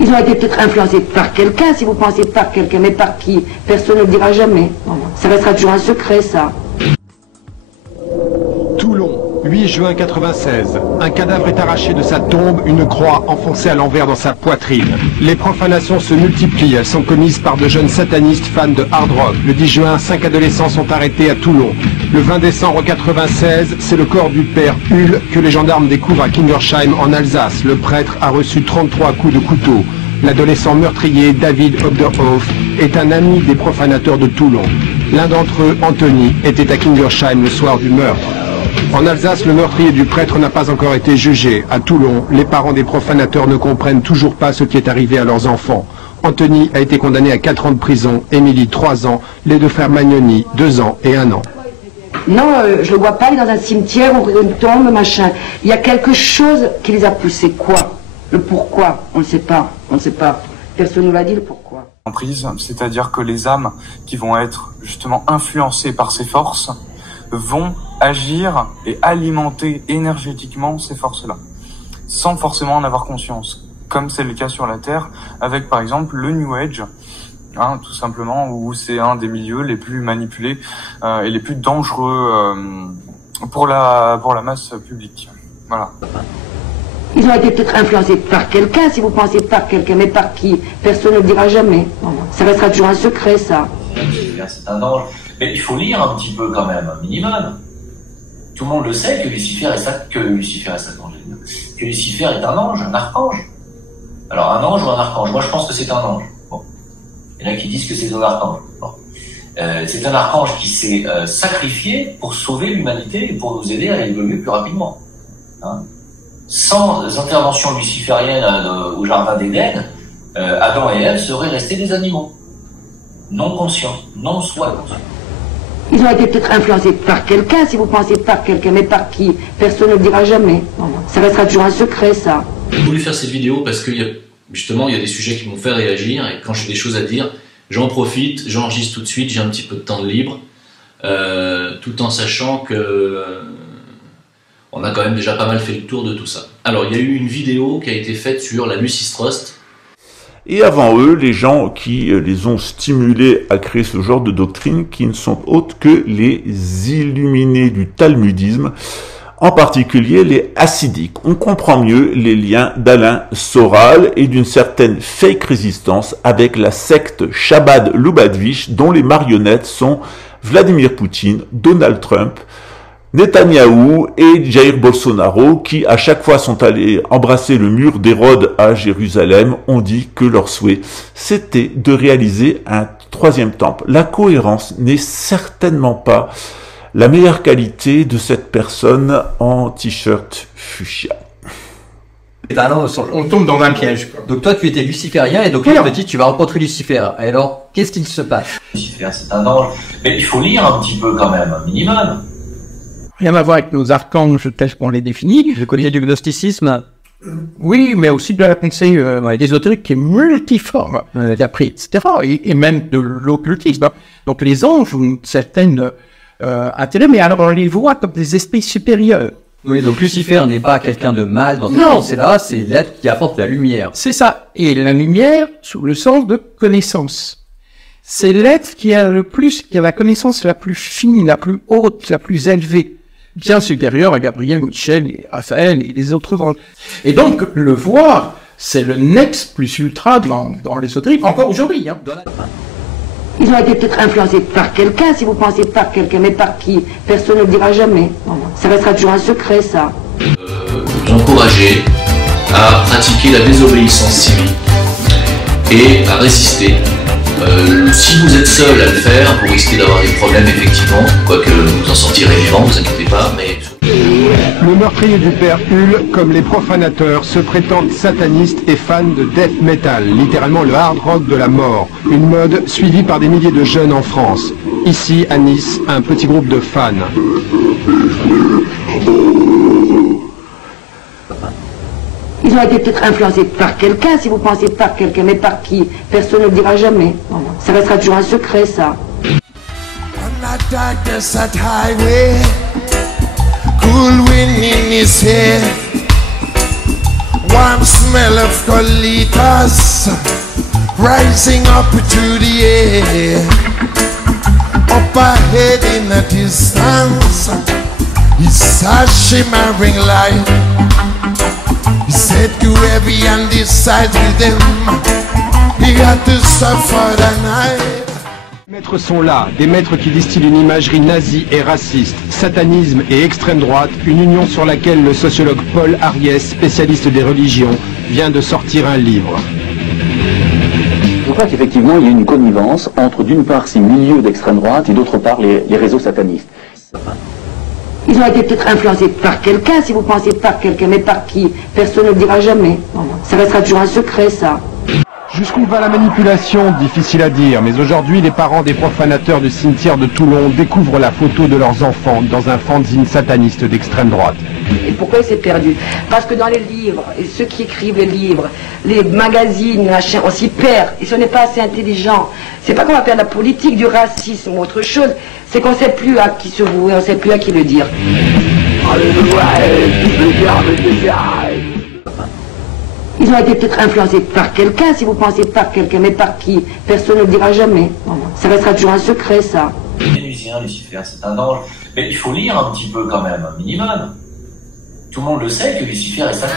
Ils ont été peut-être influencés par quelqu'un, si vous pensez par quelqu'un, mais par qui? Personne ne le dira jamais. Ça restera toujours un secret, ça. Toulon, 8 juin 96. Un cadavre est arraché de sa tombe, une croix enfoncée à l'envers dans sa poitrine. Les profanations se multiplient, elles sont commises par de jeunes satanistes fans de hard rock. Le 10 juin, 5 adolescents sont arrêtés à Toulon. Le 20 décembre 96, c'est le corps du père Hull que les gendarmes découvrent à Kingersheim en Alsace. Le prêtre a reçu 33 coups de couteau. L'adolescent meurtrier, David Obderhoff, est un ami des profanateurs de Toulon. L'un d'entre eux, Anthony, était à Kingersheim le soir du meurtre. En Alsace, le meurtrier du prêtre n'a pas encore été jugé. À Toulon, les parents des profanateurs ne comprennent toujours pas ce qui est arrivé à leurs enfants. Anthony a été condamné à 4 ans de prison, Émilie 3 ans, les deux frères Magnoni 2 ans et 1 an. Non, je le vois pas, il est dans un cimetière, on une tombe, machin. Il y a quelque chose qui les a poussés. Quoi? Le pourquoi? On ne sait pas. On ne sait pas. Personne ne nous l'a dit le pourquoi. Emprise, c'est-à-dire que les âmes qui vont être justement influencées par ces forces vont agir et alimenter énergétiquement ces forces-là, sans forcément en avoir conscience, comme c'est le cas sur la Terre, avec par exemple le New Age, tout simplement, où c'est un des milieux les plus manipulés et les plus dangereux pour la masse publique. Voilà. Ils ont été peut-être influencés par quelqu'un, si vous pensez par quelqu'un, mais par qui? Personne ne le dira jamais. Ça restera toujours un secret, ça. C'est un ange. Mais il faut lire un petit peu quand même, un minimum. Tout le monde le sait que Lucifer est Satan, que Lucifer est un ange, un archange. Alors un ange ou un archange? Moi je pense que c'est un ange. Bon. Il y en a qui disent que c'est un archange. Bon. C'est un archange qui s'est sacrifié pour sauver l'humanité et pour nous aider à évoluer plus rapidement. Sans intervention luciférienne au jardin d'Éden, Adam et Ève seraient restés des animaux. Non conscients, non soi conscients. Ils ont été peut-être influencés par quelqu'un, si vous pensez par quelqu'un, mais par qui? Personne ne le dira jamais. Ça restera toujours un secret, ça. J'ai voulu faire cette vidéo parce que justement, il y a des sujets qui m'ont fait réagir, et quand j'ai des choses à dire, j'en profite, j'enregistre tout de suite, j'ai un petit peu de temps de libre, tout en sachant que on a quand même déjà pas mal fait le tour de tout ça. Alors, il y a eu une vidéo qui a été faite sur la Lucistrust. Et avant eux, les gens qui les ont stimulés à créer ce genre de doctrine, qui ne sont autres que les illuminés du talmudisme, en particulier les hassidiques. On comprend mieux les liens d'Alain Soral et d'une certaine fake résistance avec la secte Chabad Lubavitch, dont les marionnettes sont Vladimir Poutine, Donald Trump, Netanyahou et Jair Bolsonaro, qui à chaque fois sont allés embrasser le mur d'Hérode à Jérusalem, ont dit que leur souhait c'était de réaliser un 3e temple. La cohérence n'est certainement pas la meilleure qualité de cette personne en t-shirt fuchsia. On tombe dans un piège. Donc toi tu étais luciférien et donc tu te dis tu vas rencontrer Lucifer. Et alors qu'est-ce qu'il se passe? Lucifer c'est un ange. Mais il faut lire un petit peu quand même, un minimum. Rien à voir avec nos archanges tels qu'on les définit. Je connais du gnosticisme. Oui, mais aussi de la pensée ésotérique qui est multiforme, d'après, etc. Et même de l'occultisme. Donc les anges ont une certaine intérêt, mais alors on les voit comme des esprits supérieurs. Oui, donc Lucifer n'est pas quelqu'un de mal dans cette pensée-là, c'est l'être qui apporte la lumière. C'est ça. Et la lumière sous le sens de connaissance. C'est l'être qui a la connaissance la plus fine, la plus haute, la plus élevée. Bien supérieur à Gabriel, Michel et Raphaël et les autres anges. Et donc, le voir, c'est le next plus ultra dans l'ésotérisme, encore aujourd'hui. Ils ont été peut-être influencés par quelqu'un, si vous pensez par quelqu'un, mais par qui? Personne ne le dira jamais. Ça restera toujours un secret, ça. J'encourageais à pratiquer la désobéissance civique et à résister. Si vous êtes seul à le faire, vous risquez d'avoir des problèmes effectivement, quoique vous en sortirez vivant, vous inquiétez pas, mais... Le meurtrier du père Hull, comme les profanateurs, se prétendent satanistes et fans de death metal, littéralement le hard rock de la mort, une mode suivie par des milliers de jeunes en France. Ici, à Nice, un petit groupe de fans. Ils ont été peut-être influencés par quelqu'un, si vous pensez par quelqu'un, mais par qui? Personne ne le dira jamais. Ça restera toujours un secret, ça. Cool wind in his hair, Warm smell of colitas rising up to the air. Up ahead in the distance is a shimmering light. He said to heavy and decide with them. He had to suffer the night. Les maîtres sont là, des maîtres qui distillent une imagerie nazie et raciste, satanisme et extrême droite, une union sur laquelle le sociologue Paul Ariès, spécialiste des religions, vient de sortir un livre. Je crois qu'effectivement il y a une connivence entre d'une part ces milieux d'extrême droite et d'autre part les réseaux satanistes. Ils ont été peut-être influencés par quelqu'un, si vous pensez par quelqu'un, mais par qui? Personne ne le dira jamais. Ça restera toujours un secret, ça. Jusqu'où va la manipulation? Difficile à dire, mais aujourd'hui les parents des profanateurs du cimetière de Toulon découvrent la photo de leurs enfants dans un fanzine sataniste d'extrême droite. Et pourquoi il s'est perdu? Parce que dans les livres, et ceux qui écrivent les livres, les magazines, machin, on s'y perd, et ce n'est pas assez intelligent. C'est pas qu'on va faire de la politique, du racisme ou autre chose, c'est qu'on ne sait plus à qui se vouer, on ne sait plus à qui le dire. Ils ont été peut-être influencés par quelqu'un, si vous pensez par quelqu'un, mais par qui? Personne ne le dira jamais. Ça restera toujours un secret, ça. Vénusien, Lucifer, c'est un ange. Mais il faut lire un petit peu quand même, un minimum. Tout le monde le sait que Lucifer est Satan.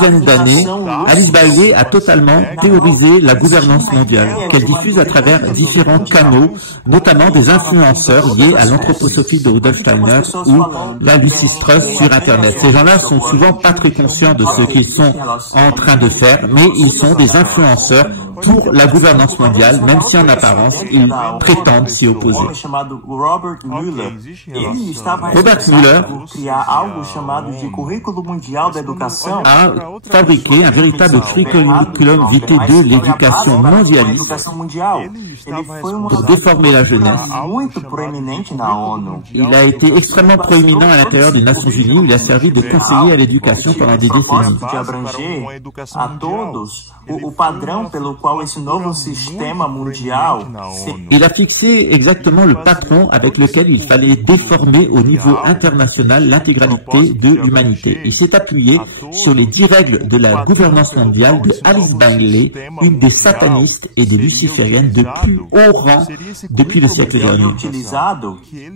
Dizaines d'années, Alice Baillet a totalement théorisé la gouvernance mondiale, qu'elle diffuse à travers différents canaux, notamment des influenceurs liés à l'anthroposophie de Rudolf Steiner ou la Lucis Trust sur Internet. Ces gens-là sont souvent pas très conscients de ce qu'ils sont en train de faire, mais ils sont des influenceurs pour la gouvernance mondiale, même si en apparence ils prétendent s'y opposer. Robert Mueller a fabriqué un véritable curriculum vitae de l'éducation mondialiste pour déformer la jeunesse. Il a été extrêmement proéminent à l'intérieur des Nations Unies, il a servi de conseiller à l'éducation pendant des décennies. Il a fixé exactement le patron avec lequel il fallait déformer au niveau international l'intégralité de l'humanité. Il s'est appuyé sur les 10 règles de la gouvernance mondiale de Alice Bailey, une des satanistes et des lucifériennes de plus haut rang depuis le siècle dernier.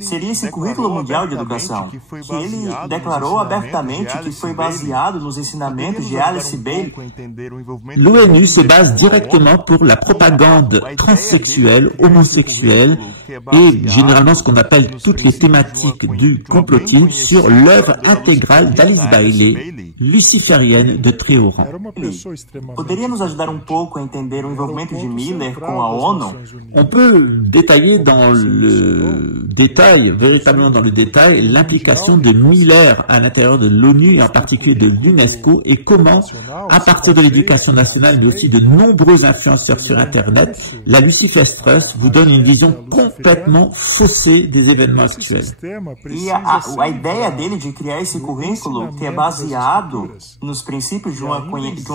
Seria esse currículo mundial de educação, que ele declarou abertamente que foi baseado nos ensinamentos de Alice Bailey. L'ONU se base directement pour la propagande transsexuelle, homosexuelle et généralement ce qu'on appelle toutes les thématiques du complotisme sur l'œuvre intégrale d'Alice Bailey, luciférienne de très haut rang. Poderia nos ajudar pouco a entender o envolvimento de Miller com a ONU? On peut détailler dans le détail, véritablement dans le détail, l'implication de Miller à l'intérieur de l'ONU et en particulier de l'UNESCO et comment, à partir de l'éducation nationale mais aussi de nombreux influenceurs sur Internet, la Lucifer Trust vous donne une vision complètement faussée des événements actuels. E a ideia dele de criar esse currículo que é baseado nos princípios de uma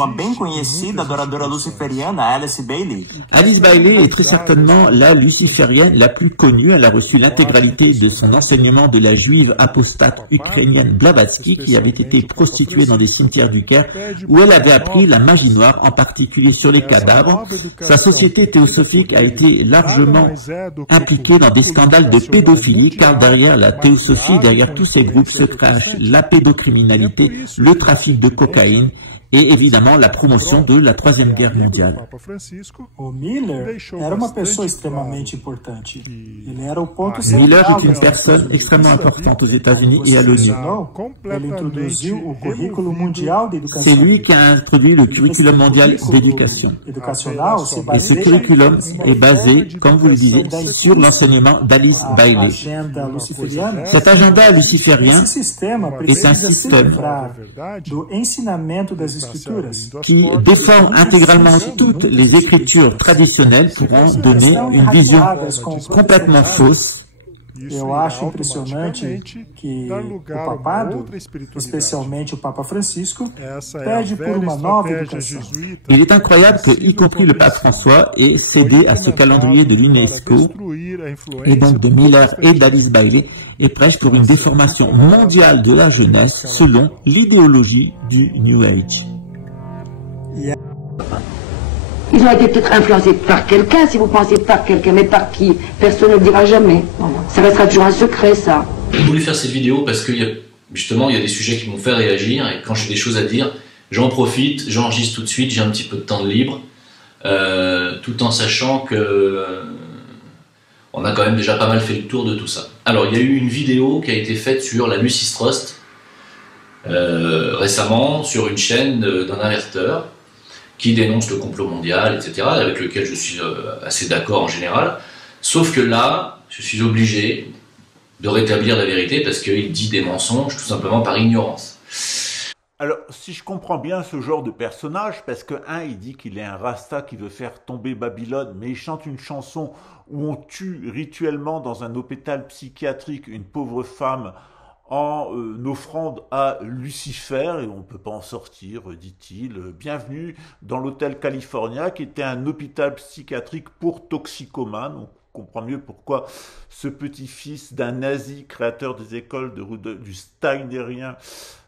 bem conhecida adoradora luciferiana, Alice Bailey. Alice Bailey est très certainement la luciférienne la plus connue. Elle a reçu l'intégralité de son enseignement de la juive apostate ukrainienne Blavatsky qui avait été prostituée dans des cimetières du Caire où elle avait appris la magie noire, en particulier sur les cadavres. Sa société théosophique a été largement impliquée dans des scandales de pédophilie car derrière la théosophie, derrière tous ces groupes se cache la pédocriminalité, le trafic de cocaïne et évidemment la promotion de la Troisième Guerre mondiale. Miller est une personne extrêmement importante aux États-Unis et à l'ONU. C'est lui qui a introduit le curriculum mondial d'éducation. Et ce curriculum est basé, comme vous le disiez, sur l'enseignement d'Alice Bailey. Cet agenda luciférien est un système qui déforme intégralement toutes les écritures traditionnelles pour en donner une vision complètement fausse. Eu acho impressionante que o papado, especialmente o Papa Francisco, pede por uma nova educação. Il est incroyable que, y compris le pape François, ait cédé à ce calendrier de l'UNESCO et donc de Miller et d'Alice Bailey et prêche pour une déformation mondiale de la jeunesse selon l'idéologie du New Age. Ils ont été peut-être influencés par quelqu'un, si vous pensez par quelqu'un, mais par qui? Personne ne le dira jamais. Ça restera toujours un secret, ça. J'ai voulu faire cette vidéo parce que justement, il y a des sujets qui m'ont fait réagir et quand j'ai des choses à dire, j'en profite, j'enregistre tout de suite, j'ai un petit peu de temps de libre, tout en sachant que on a quand même déjà pas mal fait le tour de tout ça. Alors, il y a eu une vidéo qui a été faite sur la Lucis Trust récemment sur une chaîne d'un averteur qui dénonce le complot mondial, etc., avec lequel je suis assez d'accord en général. Sauf que là, je suis obligé de rétablir la vérité parce qu'il dit des mensonges tout simplement par ignorance. Alors, si je comprends bien ce genre de personnage, parce que il dit qu'il est un rasta qui veut faire tomber Babylone, mais il chante une chanson où on tue rituellement dans un hôpital psychiatrique une pauvre femme en offrande à Lucifer, et on ne peut pas en sortir, dit-il. Bienvenue dans l'hôtel California, qui était un hôpital psychiatrique pour toxicomanes. On comprend mieux pourquoi ce petit-fils d'un nazi, créateur des écoles du Steinerien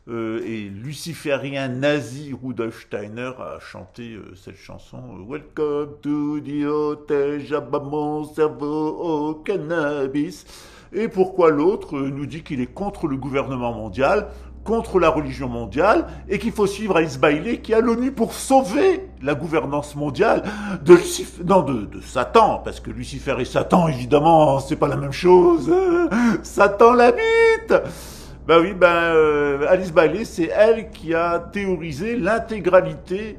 et luciférien nazi Rudolf Steiner, a chanté cette chanson « Welcome to the hotel, j'abats mon cerveau au cannabis ». Et pourquoi l'autre nous dit qu'il est contre le gouvernement mondial, contre la religion mondiale, et qu'il faut suivre Alice Bailey qui est à l'ONU pour sauver la gouvernance mondiale de Satan, parce que Lucifer et Satan, évidemment, c'est pas la même chose. Satan l'habite. Alice Bailey, c'est elle qui a théorisé l'intégralité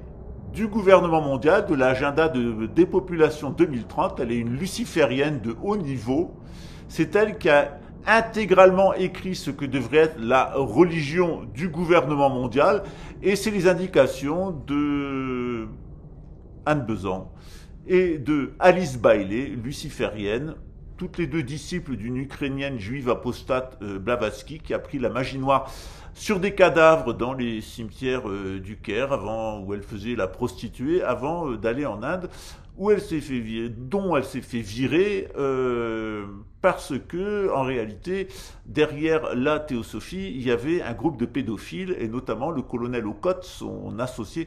du gouvernement mondial, de l'agenda de dépopulation 2030. Elle est une luciférienne de haut niveau. C'est elle qui a intégralement écrit ce que devrait être la religion du gouvernement mondial, et c'est les indications de Anne Besant et de Alice Bailey, luciférienne, toutes les deux disciples d'une Ukrainienne juive apostate, Blavatsky, qui a pris la magie noire sur des cadavres dans les cimetières du Caire, où elle faisait la prostituée, avant d'aller en Inde, dont elle s'est fait virer, parce que, en réalité, derrière la théosophie, il y avait un groupe de pédophiles, et notamment le colonel Okot, son associé,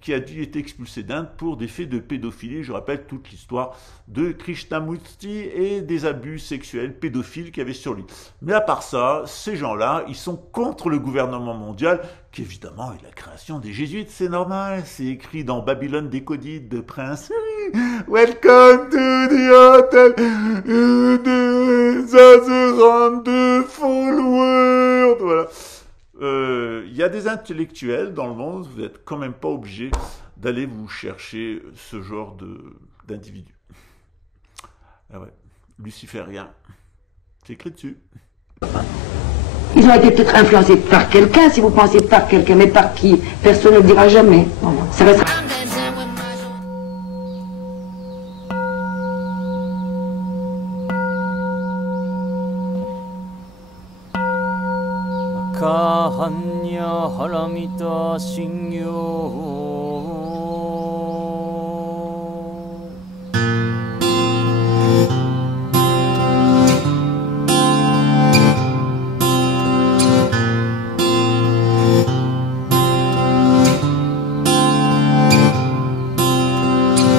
qui a dû être expulsé d'Inde pour des faits de pédophilie. Je rappelle toute l'histoire de Krishnamurti et des abus sexuels pédophiles qu'il y avait sur lui. Mais à part ça, ces gens-là, ils sont contre le gouvernement mondial, qui évidemment est la création des jésuites, c'est normal, c'est écrit dans Babylone Decoded de Prince. Welcome to the hotel, the followers. Voilà. Il y a des intellectuels dans le monde, vous n'êtes quand même pas obligé d'aller vous chercher ce genre d'individus. Ah ouais, luciférien, c'est écrit dessus. Ils ont été peut-être influencés par quelqu'un, si vous pensez par quelqu'un, mais par qui? Personne ne le dira jamais. Ça restera... Kahanya haramita shingyo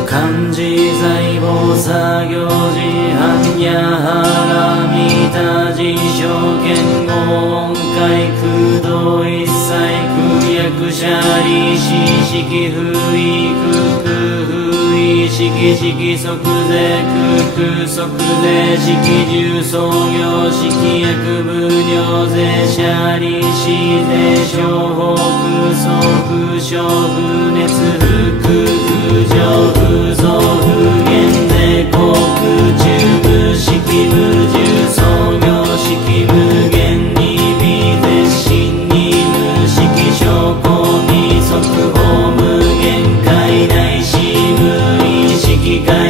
Kanji zaibo sagyo ji hanya haramita ji shoken go onkai kudo issai kuyaku shari shi shiki fui kuku fui shiki shiki sokuze kuku sokuze shiki ju sogyo shiki yaku bunyo ze shari shi ze shohoku soku shofu netsu fuku fujo fuzo fugen de koku jubu shiki buju sogyo shiki mugen ni bi ze shin ni mu shiki shoko mi soku ho mugen kai nai shi mu i shiki kai